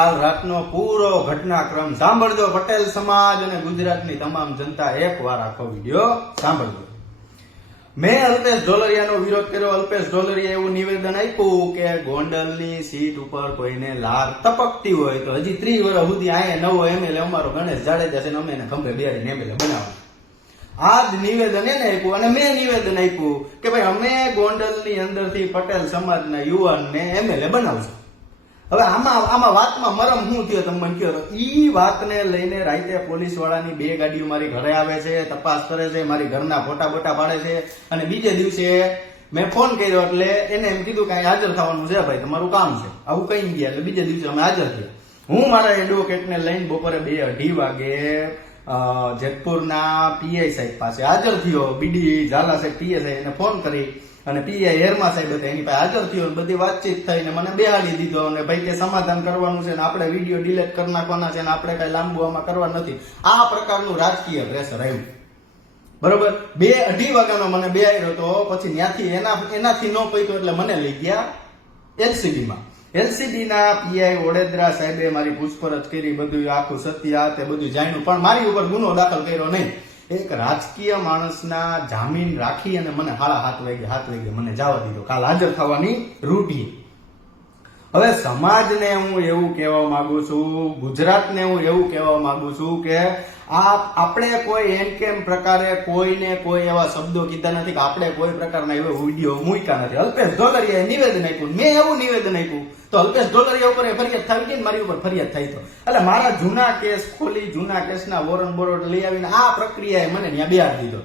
કાલ રાતનો પૂરો ઘટનાક્રમ સાંભળજો. પટેલ સમાજ અને ગુજરાતની તમામ જનતા એકવાર આખો વિડીયો સાંભળજો. મેં અલ્પેશ ઢોલરિયાનો વિરોધ કર્યો. અલ્પેશ ઢોલરિયાએ એવું નિવેદન આપ્યું કે ગોંડલની સીટ ઉપર કોઈને લાર ટપકતી હોય તો હજી 30 વર્ષ સુધી અહીંયા નવો એમએલએ અમારો ગણેશ જાડેજા છે ને અમે એને ખંભે બેહાડીને એમએલએ બનાવવા. આ જ નિવેદન એને આપ્યું અને મેં નિવેદન આપ્યું કે ભાઈ અમે ગોંડલની અંદરથી પટેલ સમાજના યુવાનને એમએલએ બનાવશું. હવે આમાં વાતમાં મરમ શું થયો તમે મને કહો. ઈ વાતને લઈને રાતે પોલીસ વાળાની 2 ગાડીઓ મારી ઘરે આવે છે, તપાસ કરે છે, મારી ઘરના ફોટા બોટા પાડે છે અને બીજે દિવસે મેં ફોન કર્યો એટલે એને એમ કીધું કે અહીં હાજર થવાનું છે ભાઈ, તમારું કામ છે, આવું કઈ ગયા. એટલે બીજે દિવસે અમે હાજર થયા. હું મારા એડવોકેટને લઈને બપોરે 2-2:30 વાગે જેતપુરના પીઆઈ સાહેબ પાસે હાજર થયો. બીડી ઝાલા સાહેબ પીએસઆઈ એને ફોન કરી અને પીઆઈ હેરમા સાહેબ હતા એની પાસે હાજર થયો. બધી વાતચીત થઈને મને બેહાડી દીધો અને ભાઈ કે સમાધાન કરવાનું છે ને આપણે વિડીયો ડિલીટ કરી નાખવાના છે ને આપણે કઈ લાંબુ આમાં કરવા નથી. આ પ્રકારનું રાજકીય પ્રેશર આવ્યું. બરોબર. 2-2:30 વાગ્યાનો મને બેહાડ્યો તો પછી ત્યાંથી એનાથી ન પૈતો એટલે મને લઈ ગયા એલસીબી માં. એલસીબી ના પીઆઈ ઓડેદરા સાહેબે મારી પૂછપરછ કરી, બધું આખું સત્ય તે બધું જાણ્યું, પણ મારી ઉપર ગુનો દાખલ કર્યો નહીં. એક રાજકીય માણસના જામીન રાખી અને મને 7:30 વાગે મને જવા દીધો. કાલ હાજર થવાની રૂઢી. હવે સમાજને હું એવું કહેવા માંગુ છું, ગુજરાતને હું એવું કહેવા માંગુ છું કે આપણે કોઈ એમ કેમ પ્રકારે કોઈને કોઈ એવા શબ્દો કીધા નથી કે આપણે કોઈ પ્રકારના એવા વિડીયો મૂક્યા નથી. અલ્પેશ ઢોલરિયાએ નિવેદન આપ્યું, મેં એવું નિવેદન આપ્યું તો અલ્પેશ ઢોલરિયા ઉપર ફરિયાદ થવી હતી ને મારી ઉપર ફરિયાદ થઈ. તો એટલે મારા જૂના કેસ ખોલી, જૂના કેસના વોરંટ બોરંટ લઈ આવીને આ પ્રક્રિયાએ મને ત્યાં બેહાડી દીધો.